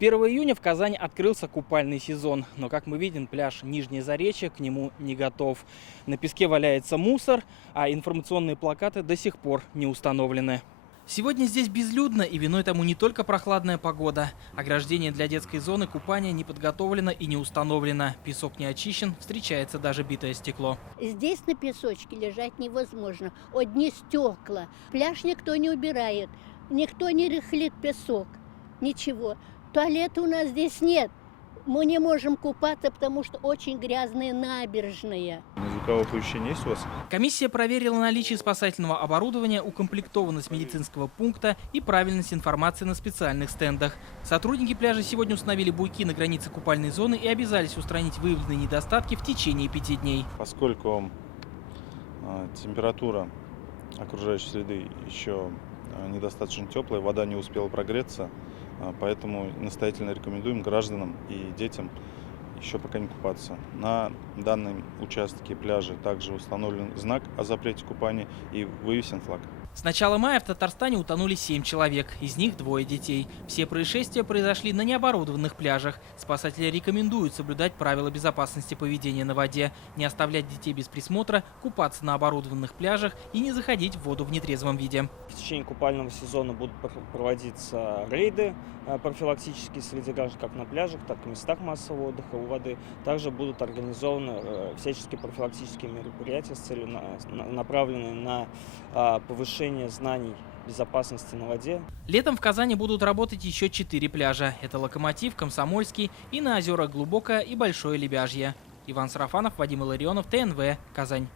1 июня в Казани открылся купальный сезон, но, как мы видим, пляж Нижнее Заречье к нему не готов. На песке валяется мусор, а информационные плакаты до сих пор не установлены. Сегодня здесь безлюдно, и виной тому не только прохладная погода. Ограждение для детской зоны купания не подготовлено и не установлено. Песок не очищен, встречается даже битое стекло. Здесь на песочке лежать невозможно. Одни стекла. Пляж никто не убирает, никто не рыхлит песок. Ничего. Туалета у нас здесь нет. Мы не можем купаться, потому что очень грязные набережные. Звуковое помещение есть у вас? Комиссия проверила наличие спасательного оборудования, укомплектованность медицинского пункта и правильность информации на специальных стендах. Сотрудники пляжа сегодня установили буйки на границе купальной зоны и обязались устранить выявленные недостатки в течение 5 дней. Поскольку температура окружающей среды еще недостаточно теплая, вода не успела прогреться, поэтому настоятельно рекомендуем гражданам и детям еще пока не купаться. На данном участке пляжа также установлен знак о запрете купания и вывесен флаг. С начала мая в Татарстане утонули 7 человек, из них 2 детей. Все происшествия произошли на необорудованных пляжах. Спасатели рекомендуют соблюдать правила безопасности поведения на воде, не оставлять детей без присмотра, купаться на оборудованных пляжах и не заходить в воду в нетрезвом виде. В течение купального сезона будут проводиться рейды профилактические среди граждан как на пляжах, так и в местах массового отдыха у воды. Также будут организованы всяческие профилактические мероприятия с целью направленные на повышение знаний безопасности на воде. Летом в Казани будут работать еще 4 пляжа. Это Локомотив, Комсомольский и на озерах Глубокое и Большое Лебяжье. Иван Сарафанов, Вадим Илларионов, ТНВ, Казань.